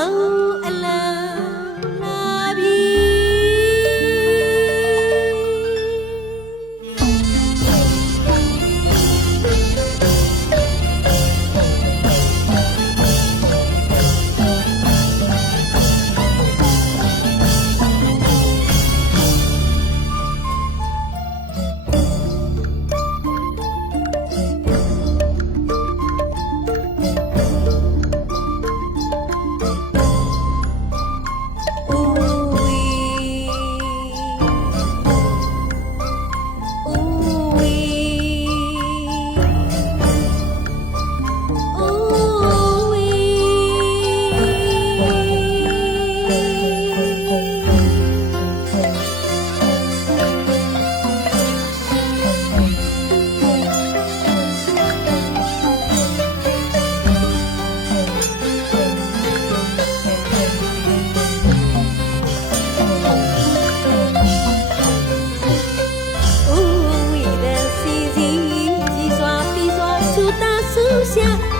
Oh.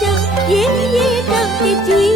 ရဲ့သွေးကာကွယ်ဆော